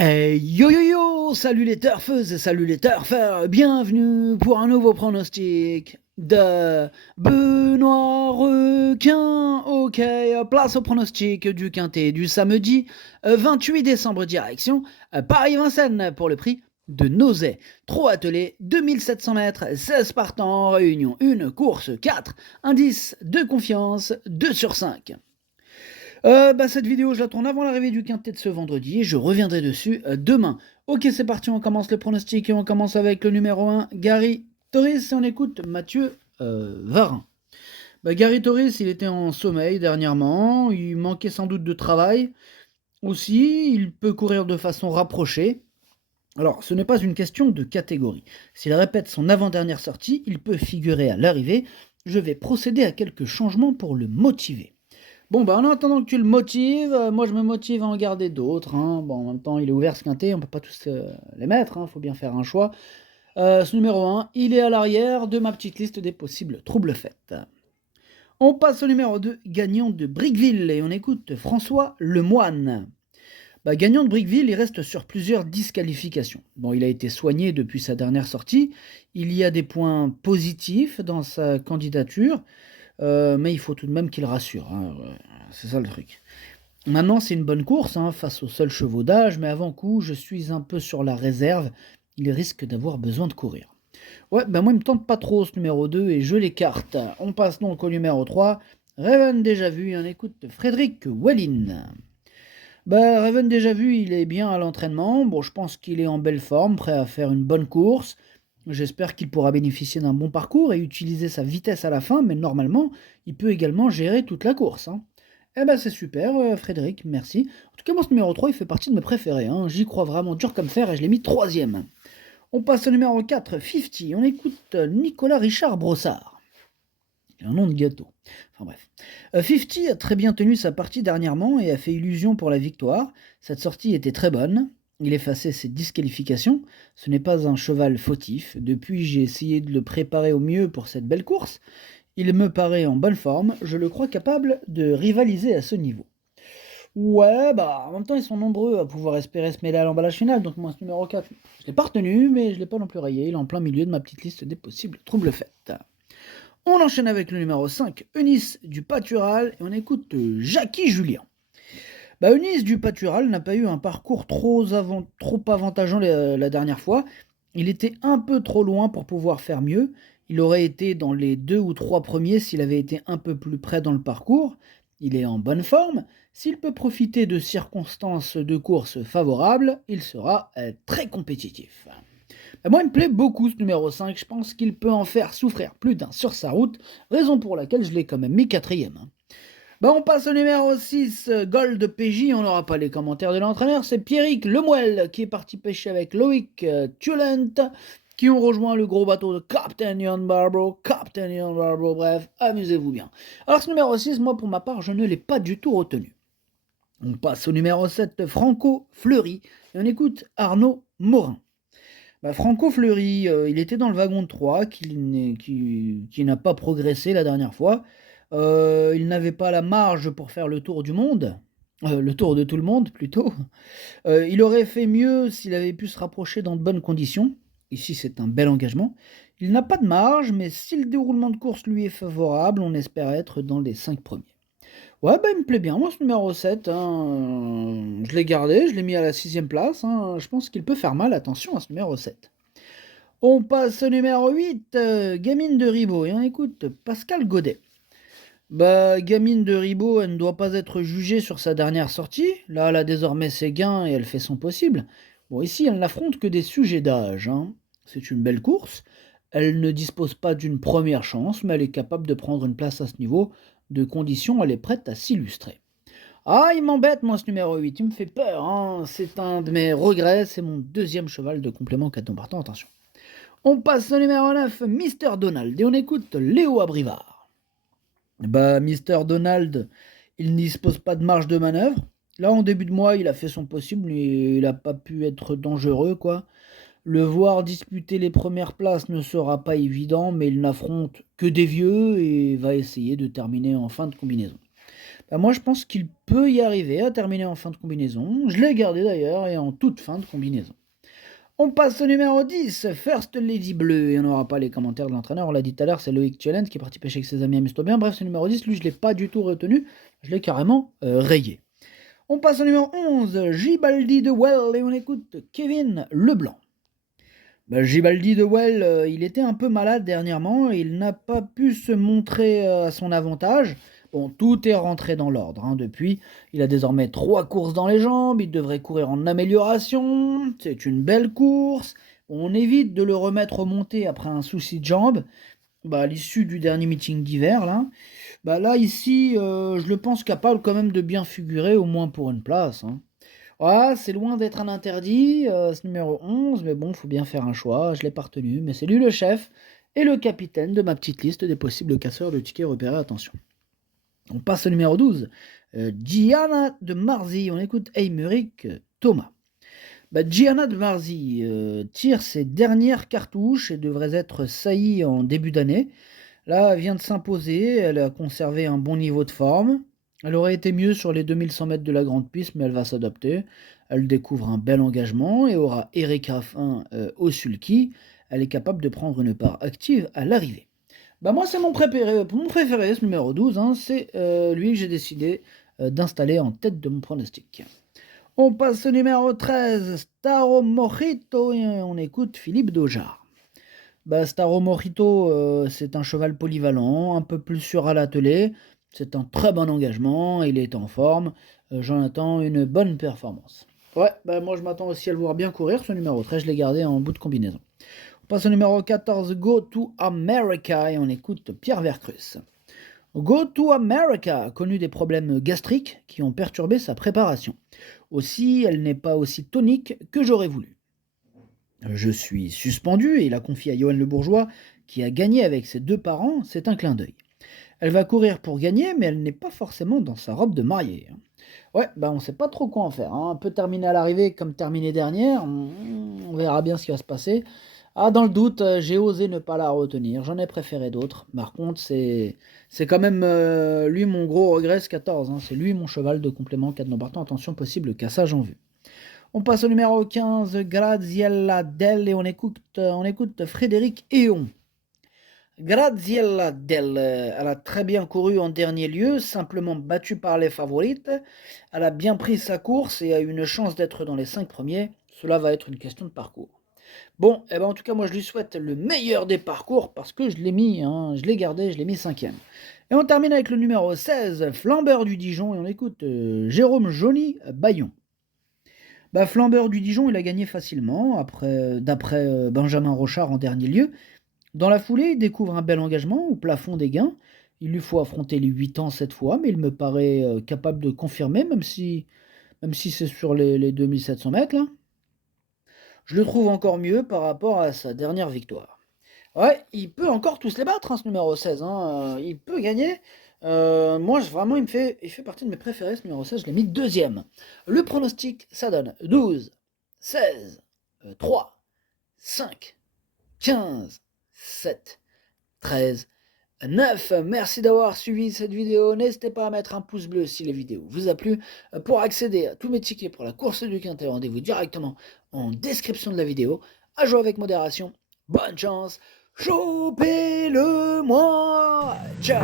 Yo yo yo, salut les turfeuses et salut les turfeurs, bienvenue pour un nouveau pronostic de Benoît Requin. Ok, place au pronostic du quintet du samedi 28 décembre direction Paris-Vincennes pour le prix de Nozay. Trop attelé, 2700 mètres, 16 partants en réunion, une course 4, indice de confiance 2 sur 5. Cette vidéo, je la tourne avant l'arrivée du quintet de ce vendredi et je reviendrai dessus demain. Ok, c'est parti, on commence le pronostic et on commence avec le numéro 1, Gary Torres, et on écoute Mathieu Varin. Gary Torres, il était en sommeil dernièrement, il manquait sans doute de travail. Aussi, il peut courir de façon rapprochée. Alors, ce n'est pas une question de catégorie. S'il répète son avant-dernière sortie, il peut figurer à l'arrivée. Je vais procéder à quelques changements pour le motiver. Bon, en attendant que tu le motives, moi je me motive à en garder d'autres. Bon, en même temps, il est ouvert ce quintet, on peut pas tous les mettre, faut bien faire un choix. Ce numéro 1, il est à l'arrière de ma petite liste des possibles troubles faites. On passe au numéro 2, gagnant de Brickville, et on écoute François Lemoine. Gagnant de Brickville, il reste sur plusieurs disqualifications. Bon, il a été soigné depuis sa dernière sortie, il y a des points positifs dans sa candidature, mais il faut tout de même qu'il rassure, c'est ça le truc. Maintenant, c'est une bonne course face aux seuls chevaux d'âge, mais avant coup, je suis un peu sur la réserve. Il risque d'avoir besoin de courir. Ouais, moi, il me tente pas trop ce numéro 2 et je l'écarte. On passe donc au numéro 3. Raven déjà vu, et on écoute Frédéric Wellin. Raven déjà vu, il est bien à l'entraînement. Bon, je pense qu'il est en belle forme, prêt à faire une bonne course. J'espère qu'il pourra bénéficier d'un bon parcours et utiliser sa vitesse à la fin, mais normalement, il peut également gérer toute la course. C'est super, Frédéric, merci. En tout cas, moi, ce numéro 3, il fait partie de mes préférés. J'y crois vraiment dur comme fer et je l'ai mis 3ème. On passe au numéro 4, 50. On écoute Nicolas Richard Brossard. Il a un nom de gâteau. Enfin bref. 50 a très bien tenu sa partie dernièrement et a fait illusion pour la victoire. Cette sortie était très bonne. Il effaçait ses disqualifications. Ce n'est pas un cheval fautif. Depuis, j'ai essayé de le préparer au mieux pour cette belle course. Il me paraît en bonne forme. Je le crois capable de rivaliser à ce niveau. Ouais, en même temps, ils sont nombreux à pouvoir espérer se mêler à l'emballage final. Donc, moi, ce numéro 4, je ne l'ai pas retenu, mais je ne l'ai pas non plus rayé. Il est en plein milieu de ma petite liste des possibles troubles faits. On enchaîne avec le numéro 5, Eunice du Pâtural, et on écoute Jackie Julien. Eunice du Pâtural n'a pas eu un parcours trop avantageant la dernière fois. Il était un peu trop loin pour pouvoir faire mieux. Il aurait été dans les 2 ou 3 premiers s'il avait été un peu plus près dans le parcours. Il est en bonne forme. S'il peut profiter de circonstances de course favorables, il sera très compétitif. Moi, il me plaît beaucoup ce numéro 5. Je pense qu'il peut en faire souffrir plus d'un sur sa route, raison pour laquelle je l'ai quand même mis 4ème. On passe au numéro 6, Gold PJ, on n'aura pas les commentaires de l'entraîneur, c'est Pierrick Lemoelle qui est parti pêcher avec Loïc Tulent, qui ont rejoint le gros bateau de Captain Ian Barbro, bref, amusez-vous bien. Alors ce numéro 6, moi pour ma part, je ne l'ai pas du tout retenu. On passe au numéro 7, Franco Fleury, et on écoute Arnaud Morin. Franco Fleury, il était dans le wagon de 3, qui n'a pas progressé la dernière fois. Il n'avait pas la marge pour faire le tour du monde, le tour de tout le monde plutôt. Il aurait fait mieux s'il avait pu se rapprocher dans de bonnes conditions. Ici, c'est un bel engagement. Il n'a pas de marge, mais si le déroulement de course lui est favorable, on espère être dans les 5 premiers. Ouais, il me plaît bien, moi, ce numéro 7. Je l'ai gardé, je l'ai mis à la 6ème place. Je pense qu'il peut faire mal, attention à ce numéro 7. On passe au numéro 8, Gamine de Ribot, et on écoute Pascal Godet. Gamine de Ribot, elle ne doit pas être jugée sur sa dernière sortie. Là, elle a désormais ses gains et elle fait son possible. Bon, ici, elle n'affronte que des sujets d'âge. C'est une belle course. Elle ne dispose pas d'une première chance, mais elle est capable de prendre une place à ce niveau de conditions. Elle est prête à s'illustrer. Ah, il m'embête, moi, ce numéro 8. Il me fait peur. C'est un de mes regrets. C'est mon 2e cheval de complément caton partant. Attention. On passe au numéro 9, Mister Donald. Et on écoute Léo Abrivard. Mister Donald, il ne dispose pas de marge de manœuvre. Là, en début de mois, il a fait son possible, mais il n'a pas pu être dangereux, quoi. Le voir disputer les premières places ne sera pas évident, mais il n'affronte que des vieux et va essayer de terminer en fin de combinaison. Bah, moi, je pense qu'il peut y arriver à terminer en fin de combinaison. Je l'ai gardé d'ailleurs et en toute fin de combinaison. On passe au numéro 10, First Lady Bleu, et on n'aura pas les commentaires de l'entraîneur, on l'a dit tout à l'heure, c'est Loïc Tchellent qui est parti pêcher avec ses amis à Mustobien. Bref, ce numéro 10, lui, je ne l'ai pas du tout retenu, je l'ai carrément rayé. On passe au numéro 11, Gibaldi de Well, et on écoute Kevin Leblanc. Bah, Gibaldi de Well, il était un peu malade dernièrement, il n'a pas pu se montrer à son avantage. Bon, tout est rentré dans l'ordre hein, depuis. Il a désormais 3 courses dans les jambes, il devrait courir en amélioration, c'est une belle course. On évite de le remettre aux montées après un souci de jambes. Bah, à l'issue du dernier meeting d'hiver, là ici, je le pense capable quand même de bien figurer, au moins pour une place. Hein. Ouais, c'est loin d'être un interdit, ce numéro 11, mais bon, faut bien faire un choix, je l'ai pas retenu, mais c'est lui le chef et le capitaine de ma petite liste des possibles casseurs de tickets repérés, attention. On passe au numéro 12, Gianna de Marzy, on écoute Aymeric Thomas. Gianna de Marzy tire ses dernières cartouches et devrait être saillie en début d'année. Là, elle vient de s'imposer, elle a conservé un bon niveau de forme. Elle aurait été mieux sur les 2100 mètres de la grande piste, mais elle va s'adapter. Elle découvre un bel engagement et aura Eric Raffin au sulky. Elle est capable de prendre une part active à l'arrivée. Moi, c'est mon préféré, ce numéro 12. Hein, c'est lui que j'ai décidé d'installer en tête de mon pronostic. On passe au numéro 13, Staro Mojito, et on écoute Philippe Daujar. Staro Mojito, c'est un cheval polyvalent, un peu plus sûr à l'attelé. C'est un très bon engagement, il est en forme. J'en attends une bonne performance. Ouais, moi je m'attends aussi à le voir bien courir, ce numéro 13, je l'ai gardé en bout de combinaison. On passe au numéro 14, Go to America, et on écoute Pierre Vercruz. Go to America, connu des problèmes gastriques qui ont perturbé sa préparation. Aussi, elle n'est pas aussi tonique que j'aurais voulu. Je suis suspendu et il a confié à Johan Le Bourgeois, qui a gagné avec ses 2 parents, c'est un clin d'œil. Elle va courir pour gagner, mais elle n'est pas forcément dans sa robe de mariée. Ouais, on sait pas trop quoi en faire. Hein. On peut terminer à l'arrivée comme terminer dernière, on verra bien ce qui va se passer. Ah, dans le doute, j'ai osé ne pas la retenir, j'en ai préféré d'autres. Par contre, c'est quand même lui mon gros regret, ce 14. Hein. C'est lui mon cheval de complément 4 non partant. Attention, possible cassage en vue. On passe au numéro 15, Graziella Del, et on écoute Frédéric Héon. Graziella Del, elle a très bien couru en dernier lieu, simplement battue par les favorites. Elle a bien pris sa course et a eu une chance d'être dans les 5 premiers. Cela va être une question de parcours. Bon, en tout cas, moi je lui souhaite le meilleur des parcours parce que je l'ai mis, je l'ai gardé, je l'ai mis 5e. Et on termine avec le numéro 16, Flambeur du Dijon, et on écoute Jérôme Joly Bayon. Flambeur du Dijon, il a gagné facilement, d'après Benjamin Rochard en dernier lieu. Dans la foulée, il découvre un bel engagement au plafond des gains. Il lui faut affronter les 8 ans cette fois, mais il me paraît capable de confirmer, même si c'est sur les 2700 mètres. Là. Je le trouve encore mieux par rapport à sa dernière victoire. Ouais, il peut encore tous les battre, ce numéro 16. Il peut gagner. Moi, vraiment, il fait partie de mes préférés, ce numéro 16. Je l'ai mis 2e. Le pronostic, ça donne 12, 16, 3, 5, 15, 7, 13, 9. Merci d'avoir suivi cette vidéo. N'hésitez pas à mettre un pouce bleu si la vidéo vous a plu. Pour accéder à tous mes tickets pour la course du Quintet, rendez-vous directement en description de la vidéo. À jouer avec modération. Bonne chance. Chopez-le moi. Ciao.